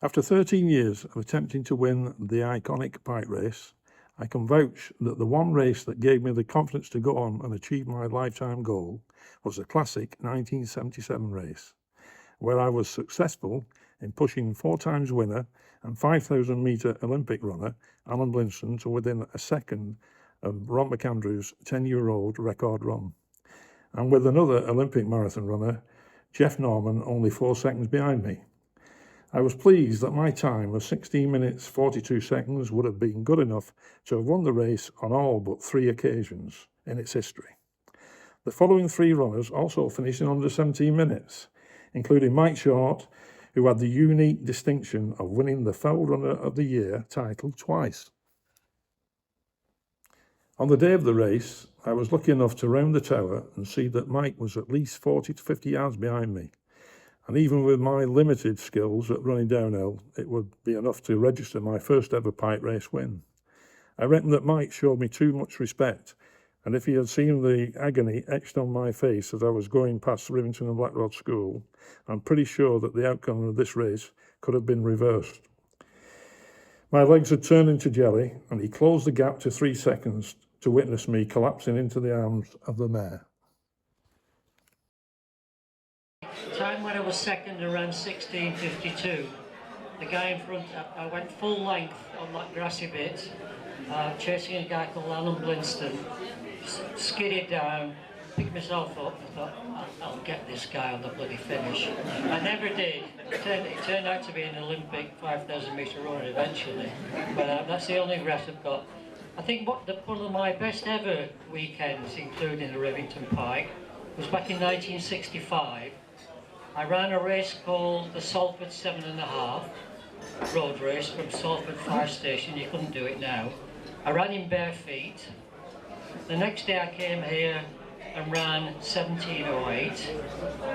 After 13 years of attempting to win the iconic bike race, I can vouch that the one race that gave me the confidence to go on and achieve my lifetime goal was the classic 1977 race, where I was successful in pushing 4-time winner and 5,000 metre Olympic runner Alan Blinston to within a second of Ron McAndrew's 10-year-old record run, and with another Olympic marathon runner, Jeff Norman, only 4 seconds behind me. I was pleased that my time of 16 minutes 42 seconds would have been good enough to have won the race on all but 3 occasions in its history. The following 3 runners also finished in under 17 minutes, including Mike Short, who had the unique distinction of winning the Fell Runner of the Year title twice. On the day of the race, I was lucky enough to round the tower and see that Mike was at least 40 to 50 yards behind me. And even with my limited skills at running downhill, it would be enough to register my first ever bike race win. I reckon that Mike showed me too much respect, and if he had seen the agony etched on my face as I was going past Rivington and Blackrod School, I'm pretty sure that the outcome of this race could have been reversed. My legs had turned into jelly, and he closed the gap to 3 seconds to witness me collapsing into the arms of the mare. Time when I was second around 16:52. The guy in front, I went full length on that grassy bit, chasing a guy called Alan Blinston, skidded down, picked myself up, I thought, I'll get this guy on the bloody finish. I never did. It turned out to be an Olympic 5,000 metre run eventually, but that's the only regret I've got. I think one of my best ever weekends, including the Rivington Pike, was back in 1965. I ran a race called the Salford 7.5 road race from Salford Fire Station. You couldn't do it now. I ran in bare feet. The next day I came here and ran 17:08,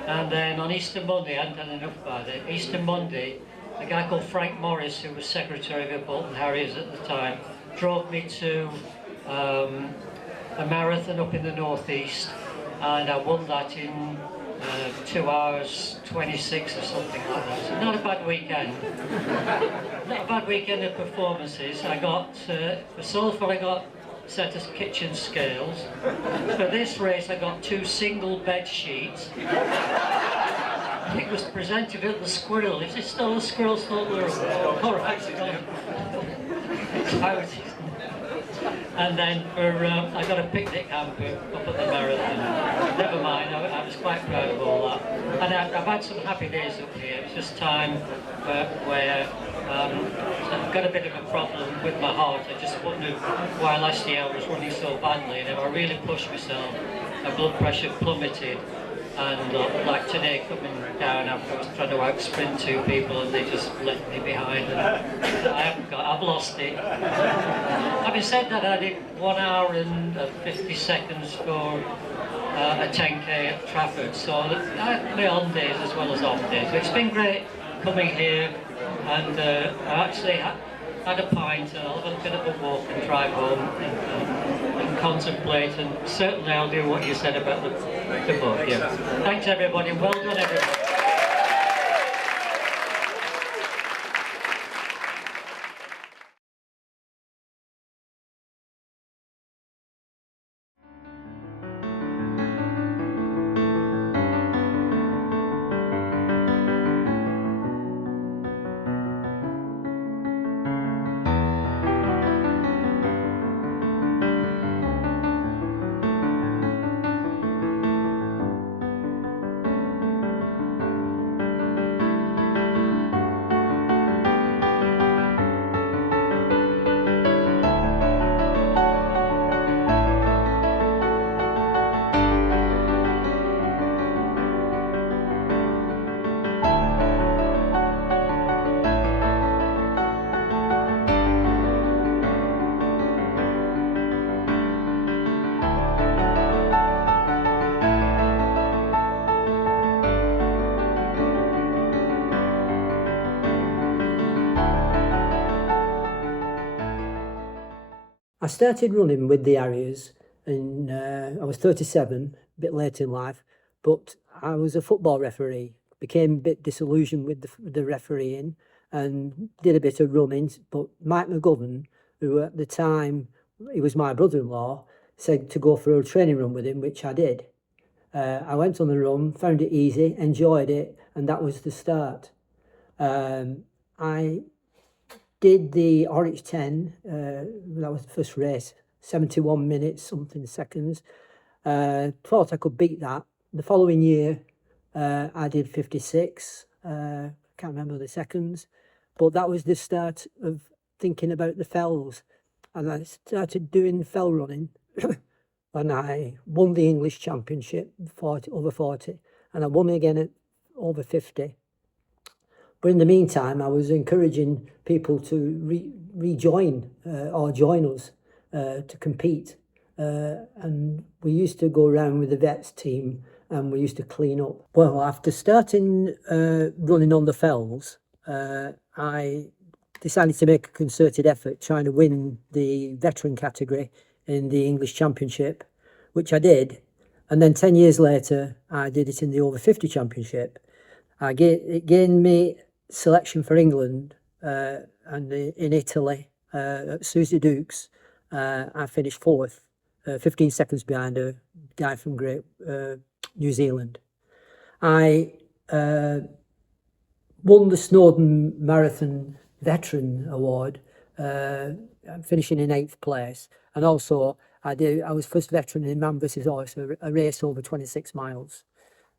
and then on Easter Monday, I hadn't done enough by then, Easter Monday, a guy called Frank Morris, who was secretary of the Horwich Harriers at the time, drove me to a marathon up in the northeast, and I won that in 2 hours 26 or something like that. So not a bad weekend. Not a bad weekend of performances. I got, for Salford I got a set of kitchen scales. For this race I got 2 single bed sheets. It was presented at the Squirrel. Is it still a Squirrel? Still there? All right. And then I got a picnic hamper up at the marathon. Never mind, I was quite proud of all that. And I've had some happy days up here. It's just time where I've got a bit of a problem with my heart. I just wondered why last year I was running so badly, and if I really pushed myself, my blood pressure plummeted. And like today, coming down, I was trying to out sprint 2 people and they just left me behind, and I've lost it. Having said that, I did 1 hour and 50 seconds for a 10k at Trafford, so I had my on days as well as off days. But it's been great coming here, and I actually had a pint, and I'll have a bit of a walk and drive home and contemplate, and certainly I'll do what you said about the book. Yeah. Thanks everybody, well done everybody. I started running with the Harriers, and I was 37, a bit late in life, but I was a football referee, became a bit disillusioned with the refereeing, and did a bit of running. But Mike McGovern, who at the time, he was my brother-in-law, said to go for a training run with him, which I did. I went on the run, found it easy, enjoyed it, and that was the start. I did the Horwich 10, that was the first race, 71 minutes, something seconds. Thought I could beat that. The following year, I did 56, can't remember the seconds, but that was the start of thinking about the fells. And I started doing fell running and I won the English Championship, 40, over 40, and I won again at over 50. But in the meantime, I was encouraging people to rejoin or join us to compete. And we used to go around with the vets team and we used to clean up. Well, after starting running on the fells, I decided to make a concerted effort trying to win the veteran category in the English Championship, which I did. And then 10 years later, I did it in the over 50 Championship. It gained me selection for England and in Italy at Susie Dukes. I finished fourth, 15 seconds behind a guy from New Zealand. I won the Snowdon Marathon Veteran Award, finishing in 8th place. And also, I was first veteran in man versus horse, a race over 26 miles.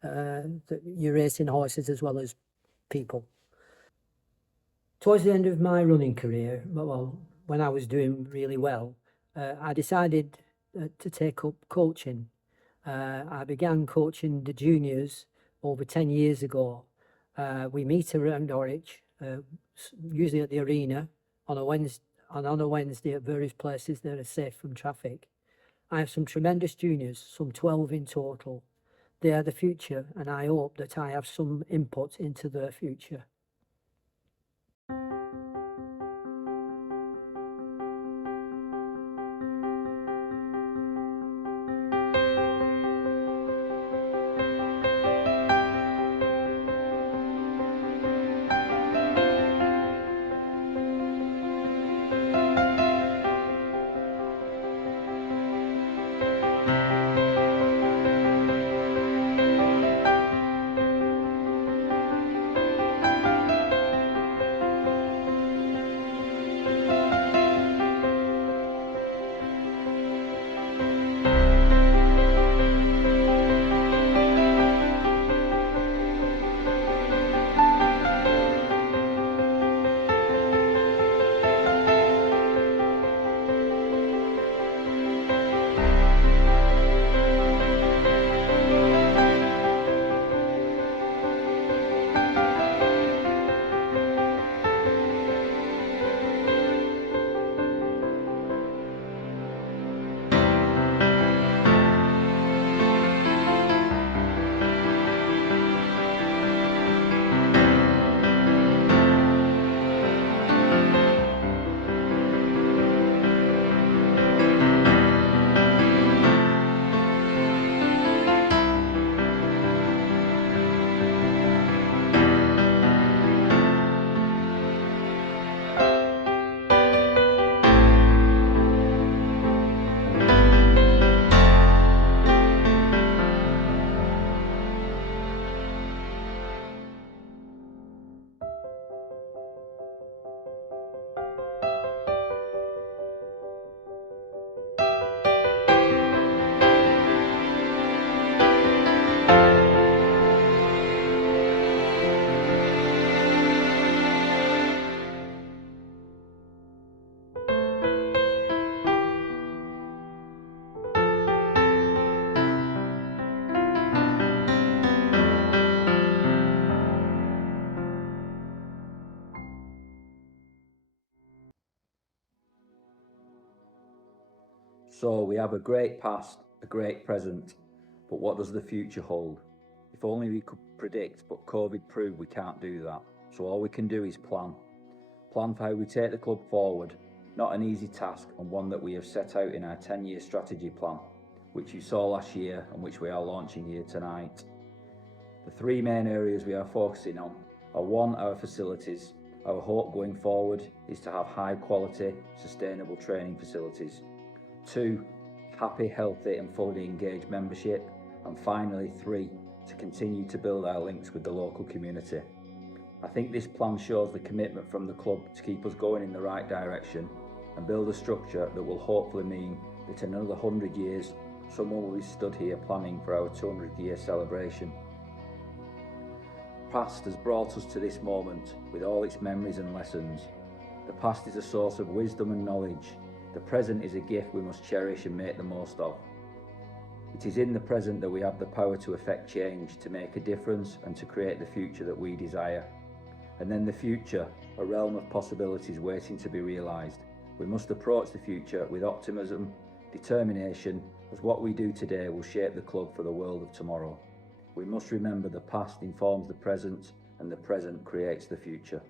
You're racing horses as well as people. Towards the end of my running career, well, when I was doing really well, I decided to take up coaching. I began coaching the juniors over 10 years ago. We meet around Horwich, usually at the arena on a Wednesday at various places that are safe from traffic. I have some tremendous juniors, some 12 in total. They are the future, and I hope that I have some input into their future. So we have a great past, a great present, but what does the future hold? If only we could predict, but COVID proved we can't do that. So all we can do is plan. Plan for how we take the club forward. Not an easy task, and one that we have set out in our 10-year strategy plan, which you saw last year and which we are launching here tonight. The three main areas we are focusing on are: 1, our facilities, Our hope going forward is to have high quality, sustainable training facilities. 2, happy, healthy and fully engaged membership. And finally 3, to continue to build our links with the local community. I think this plan shows the commitment from the club to keep us going in the right direction and build a structure that will hopefully mean that in another 100 years, someone will be stood here planning for our 200-year celebration. Past has brought us to this moment with all its memories and lessons. The past is a source of wisdom and knowledge. The present is a gift we must cherish and make the most of. It is in the present that we have the power to effect change, to make a difference and to create the future that we desire. And then the future, a realm of possibilities waiting to be realised. We must approach the future with optimism, determination, as what we do today will shape the club for the world of tomorrow. We must remember the past informs the present and the present creates the future.